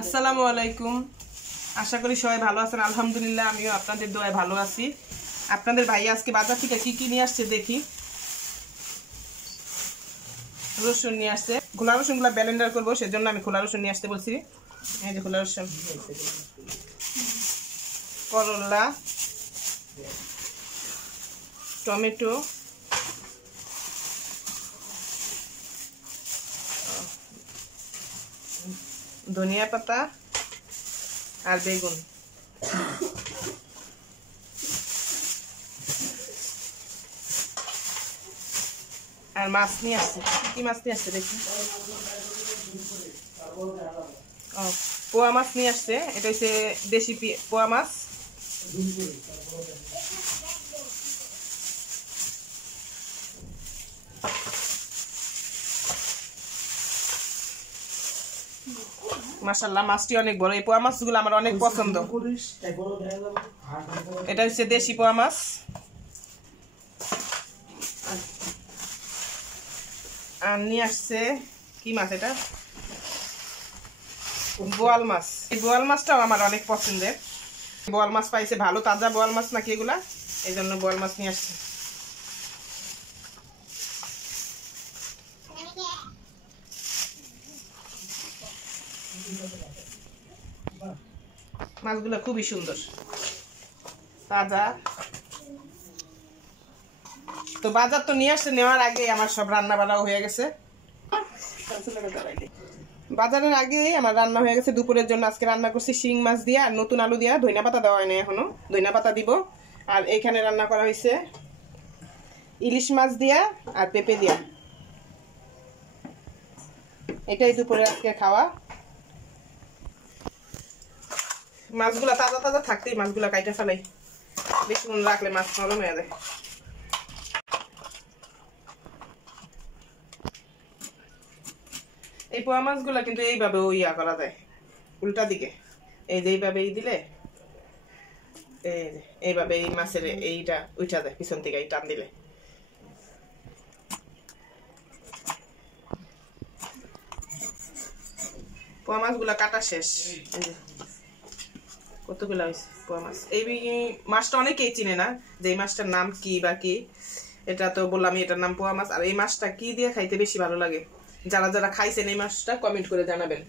আসসালামু আলাইকুম। আশা করি সবাই ভালো আছেন। আলহামদুলিল্লাহ আমিও আপনাদের দোয়ায় ভালো আছি। আপনাদের ভাই আজকে বাজার থেকে কি নিয়ে আসছে দেখি। রসুন নিয়ে আসছে, খোলা রসুনগুলো ব্লেন্ডার করবো, সেজন্য আমি খোলা রসুন নিয়ে আসতে বলছি। এই যে খোলা রসুন, করলা, টমেটো, ধনিয়া পাতা আর বেগুন। আর মাছ নিয়ে আসছে। কি মাছ নিয়ে আসছে দেখি। পোয়া মাছ নিয়ে আসছে। এটা হচ্ছে দেশি পোয়া মাছ। মাশাআল্লাহ মাছটি অনেক বড়। এই পোয়া মাছগুলো আমার অনেক পছন্দ। এটা হচ্ছে দেশি পোয়া মাছ। আর নিয়ে আসছে কি মাছ, এটা বোয়াল মাছ। এই বোয়াল মাছটাও আমার অনেক পছন্দের। বোয়াল মাছ পাইছে ভালো, তাজা বোয়াল মাছ নাকি এগুলা, এই জন্য বোয়াল মাছ নিয়ে আসছে। মাছগুলো খুবই সুন্দর, তাজা। তো বাজার তো নিয়ে আসছে, নেওয়ার আগে আমার সব রান্না বান্নাও হয়ে গেছে। বাজারের আগে আমার রান্না হয়ে গেছে দুপুরের জন্য। আজকে রান্না করছি শিং মাছ দিয়া, নতুন আলু দিয়া, ধনিয়া পাতা দেওয়া হয়নি এখনো, ধনিয়া পাতা দিব। আর এইখানে রান্না করা হয়েছে ইলিশ মাছ দিয়া আর পেঁপে দিয়া। এটাই দুপুরে আজকে খাওয়া। মাছগুলা তাজা তাজা থাকতেই মাছগুলা কাইটা ফেলাই, বেশিক্ষণ রাখলে মাছ নরম হয়ে যায়। এই পোয়া মাছগুলা কিন্তু এইভাবে ইয়া করা যায়, উল্টা দিকে। এই যে এইভাবে দিলে, এইভাবে এই মাছের এইটা উঠা যায় পিছন থেকে, এই টান দিলে। পোয়া মাছগুলা কাটা শেষ। কতগুলা হয়েছে পোয়া মাছ। এই মাছটা অনেকেই চিনে না যে এই মাছটার নাম কি বা কি। এটা তো বললাম এটার নাম পোয়া মাছ। আর এই মাছটা কি দিয়ে খাইতে বেশি ভালো লাগে, যারা যারা খাইছেন এই মাছটা কমেন্ট করে জানাবেন।